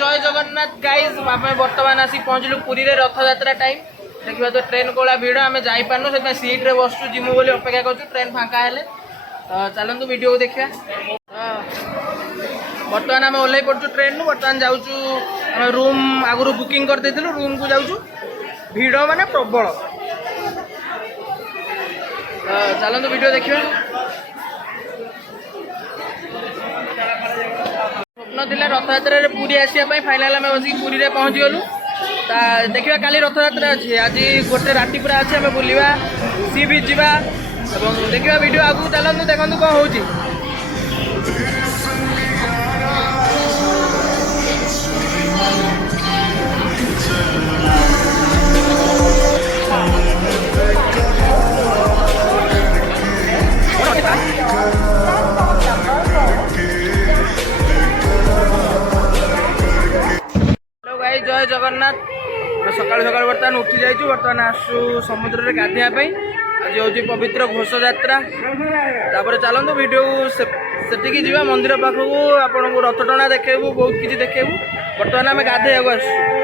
जय जगन्नाथ गाइज आम बर्तमान आसी पहुँचलु पुरी रे रथ यात्रा टाइम देखा तो ट्रेन कोला भिड़ आम जापारू से सीट्रे बसु जिमु बोली अपेक्षा कर ट्रेन फाँका हेले तो चलतु वीडियो को देखा बर्तमान आम ओह्ल पड़ू ट्रेन नु बर्तमान जाऊँ रूम आगु बुकिंग कर देथिलु रूम को जाऊँ भिड़ माने प्रबल चलतु वीडियो देखा स्वप्न रथ यात्रा पुरी आसापी फाइनाल आम बस पुरी में पहुँची गलु देखा काली रथ यात्रा अच्छी आज गोटे राति पूरा अच्छे आम बुलवा सी बीच जावा देखा वीडियो आगू चलतु देखो कौन हो जय जगन्नाथ सकाल सकाल बर्तमान उठी जाइए बर्तमान आसु समुद्र में गाधेवाई आज हूँ पवित्र घोष यात्रा तापर चलतु वीडियो सेटिकी जा मंदिर पाखक आपन को रथ टଣା देखेबू बहुत किसी देखेबू बर्तमान आम गाधे आसु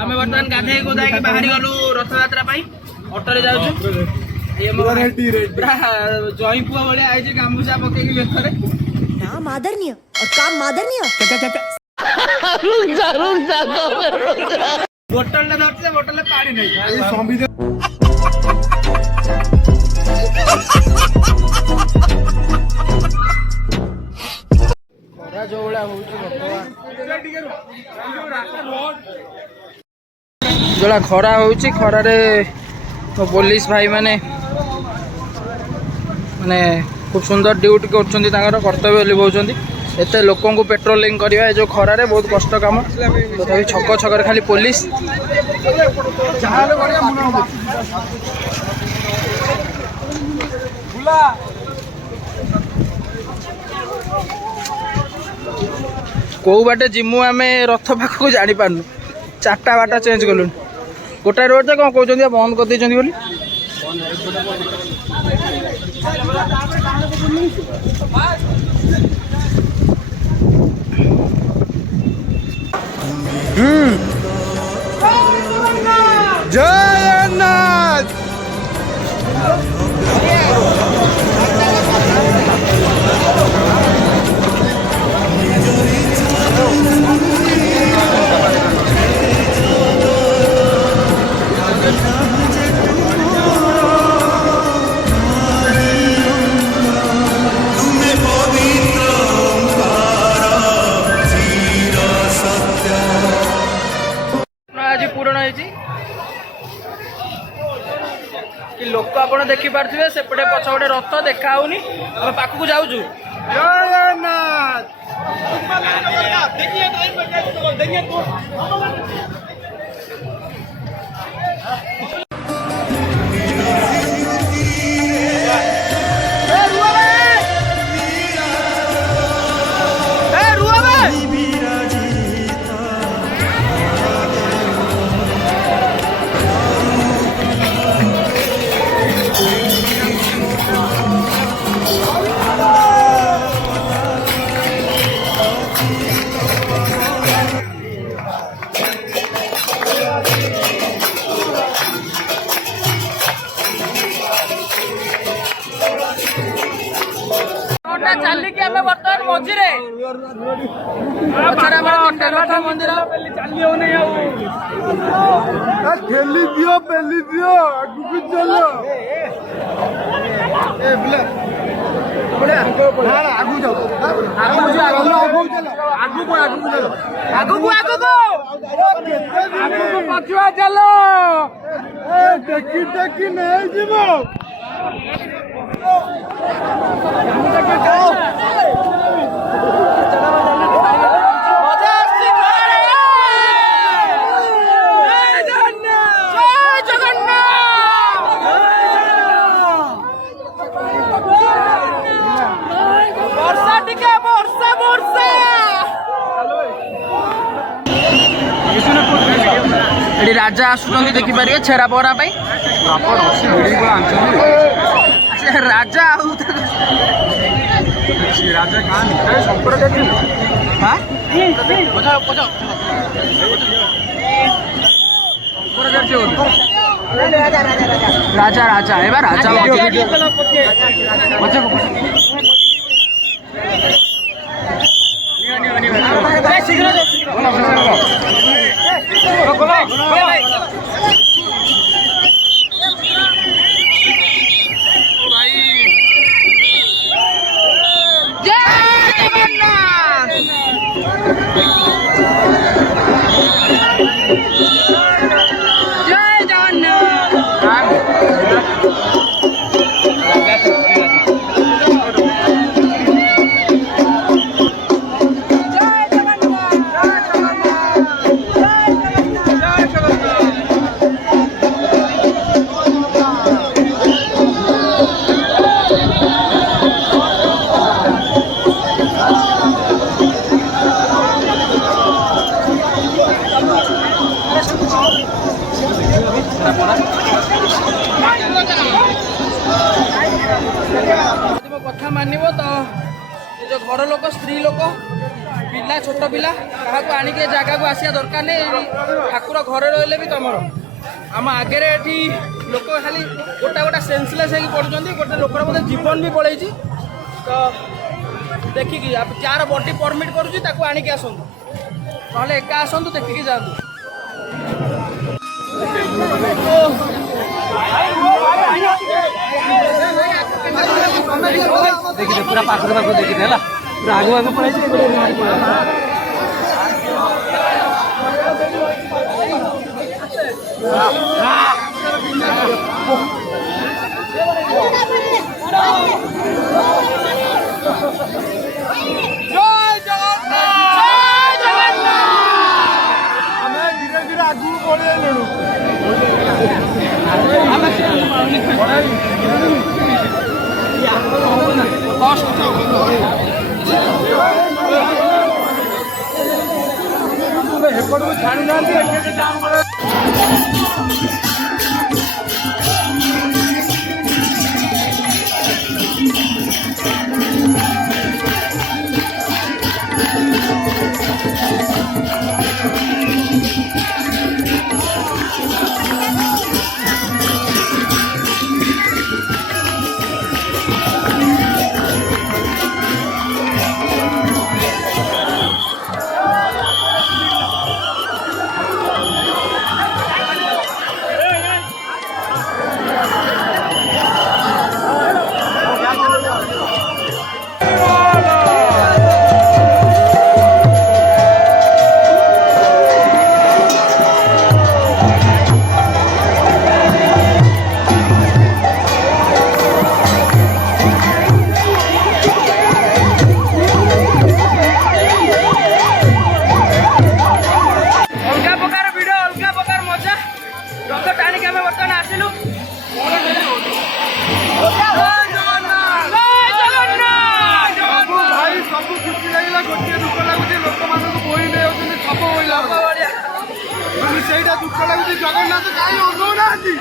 आम बर्तमान गाधे गोदा बाहरी गलु रथ यात्रा ऑटो जाऊँ जई पुआ भाई आई गामुछा पकई बेथरे नाम आदरणीय और काम मादरणीय बोतल धरते बोतल पानी नहीं खरा जो भाया जो खरा हो खरारे पुलिस भाई माने माने खूब सुंदर ड्यूटी कर कर्तव्य लिभाउछंती एते लोकों को पेट्रोलिंग करवा जो खरारे बहुत कष्ट काम तथापि छक छक खाली पुलिस कौ बाटे जिमु आम रथ पाखक जानी पारनु चार्टा बाटा चेंज कलु गोटाए रोड से कौन कहते बंद कर देछंती बोली जगन्नाथ कि लोक आप देखी पारे सेपटे पछपटे रथ देखा होनी आम पाखक जाऊँ चलिकी आम बर्तमान मझे मंदिर ठेली दियो पेली दियो आगू चलो आगू जाओ आगू पछुआ चलो टेकी टेकी नहीं जीव ଏଠି ରାଜା ଆସୁଛନ୍ତି ଦେଖିପାରିବେ ଛେରା ପହଁରା ପାଇଁ। ସେ ରାଜା ଆଉ ରାଜା ରାଜା ଏବେ ରାଜା କଥା ମାନିବ ତ ନିଜ ଘର ଲୋକ ସ୍ତ୍ରୀ ଲୋକ ପିଲା ଛୋଟ ପିଲା କାହାକୁ ଆଣିକି ଏ ଜାଗାକୁ ଆସିବା ଦରକାର ନାହିଁ। ଠାକୁର ଘରେ ରହିଲେ ବି ତମର ଆମ ଆଗରେ ଏଠି ଲୋକ ଖାଲି ଗୋଟା ସେନ୍ସଲେସ୍ ହେଇକି ପଡ଼ୁଛନ୍ତି। ଗୋଟେ ଲୋକର ବୋଧେ ଜୀବନ ବି ପଳେଇଛି। ତ ଦେଖିକି ଯାହାର ବଡି ପରମିଟ୍ କରୁଛି ତାକୁ ଆଣିକି ଆସନ୍ତୁ, ନହେଲେ ଏକା ଆସନ୍ତୁ ଦେଖିକି ଯାଆନ୍ତୁ। देखिए पूरा पाखर पाखर देखिए है पूरा आगू आगू पड़े धीरे धीरे आगू बढ़े ସେଇଟା ଦୁଃଖ ଲାଗୁଛି। ଜଗନ୍ନାଥ କାହିଁ ଅନଉନାହାନ୍ତି?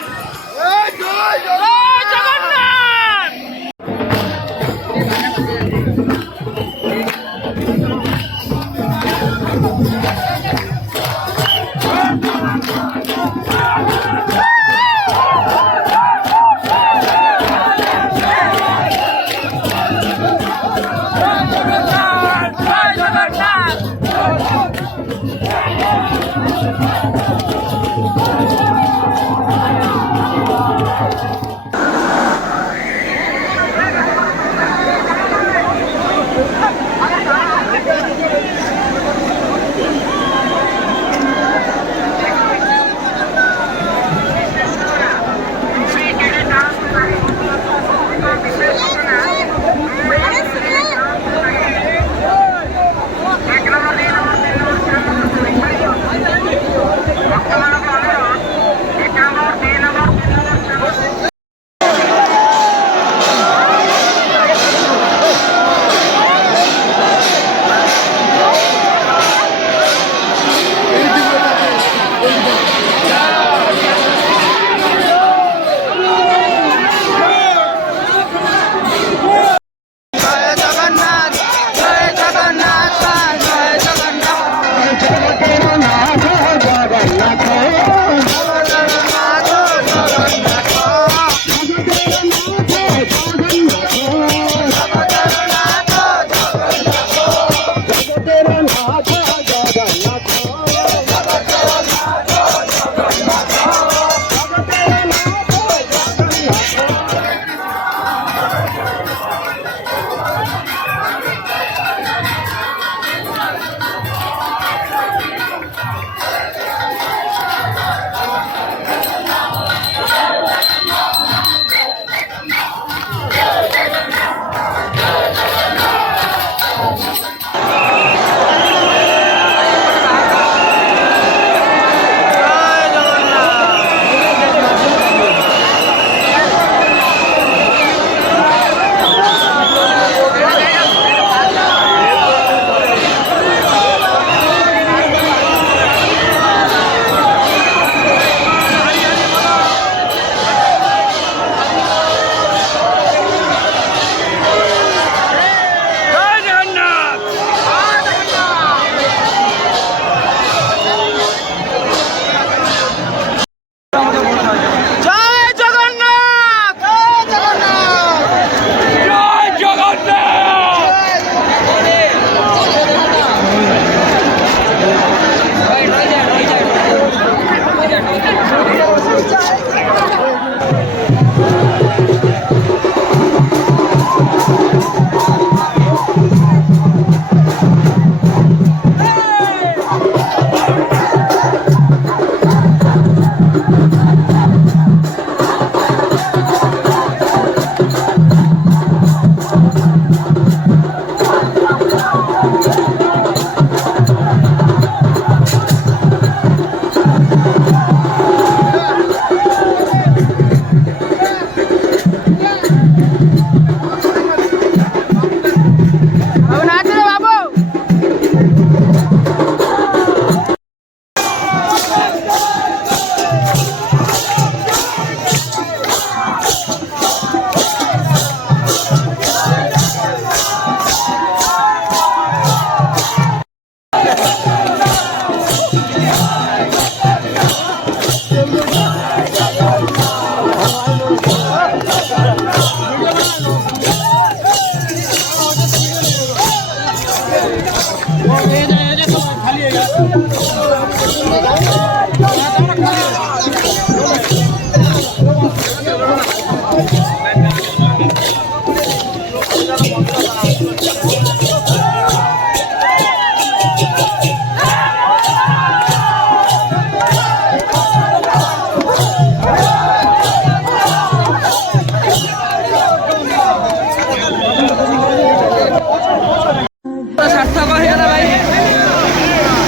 ସାର୍ଥକ ହେଇଗଲା ଭାଇ।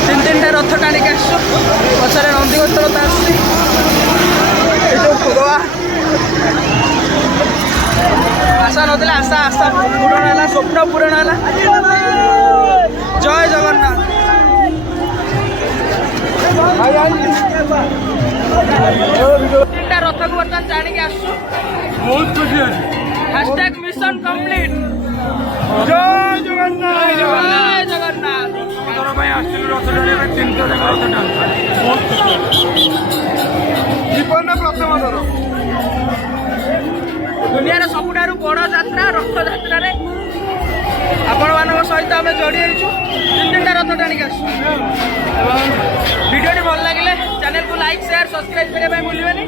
ତିନି ତିନିଟା ରଥ ଟାଣିକି ଆସିଛୁ। ପଛରେ ନନ୍ଦିଘୋଷ ରଥ ଆସୁଛି। ଏ ଯୋଉ ଭଗବା ଆଶା ନଥିଲା, ଆଶା ଆଶା ପୂରଣ ହେଲା, ସ୍ୱପ୍ନ ପୂରଣ ହେଲା। ଜୟ ଜଗନ୍ନାଥ। ତିନିଟା ରଥକୁ ବର୍ତ୍ତମାନ ଟାଣିକି ଆସୁଛୁ। ବହୁତ ଖୁସି ଅଛି। Hashtag mission complete. ଜୟ ଜଗନ୍ନାଥ। ଜୟ ଜଗନ୍ନାଥ। ପ୍ରଥମଥର ପାଇଁ ଆସିଥିଲୁ ରଥ ଟାଣିବା ପାଇଁ, ତିନିଟା ଯାକ ରଥ ଟାଣୁଛୁ। ବହୁତ ଖୁସି ଅଛି। ଜୀବନରେ ପ୍ରଥମ ଥର। ଦୁନିଆର ସବୁଠାରୁ ବଡ଼ ଯାତ୍ରା ରଥଯାତ୍ରାରେ ଆପଣମାନଙ୍କ ସହିତ ଆମେ ଯୋଡ଼ି ହେଇଛୁ। ତିନିଟା ରଥ ଟାଣିକି ଆସୁ। ଏବଂ ଭିଡ଼ିଓଟି ଭଲ ଲାଗିଲେ ଚ୍ୟାନେଲକୁ ଲାଇକ୍, ସେୟାର, ସବସ୍କ୍ରାଇବ୍ କରିବା ପାଇଁ ଭୁଲିବେନି।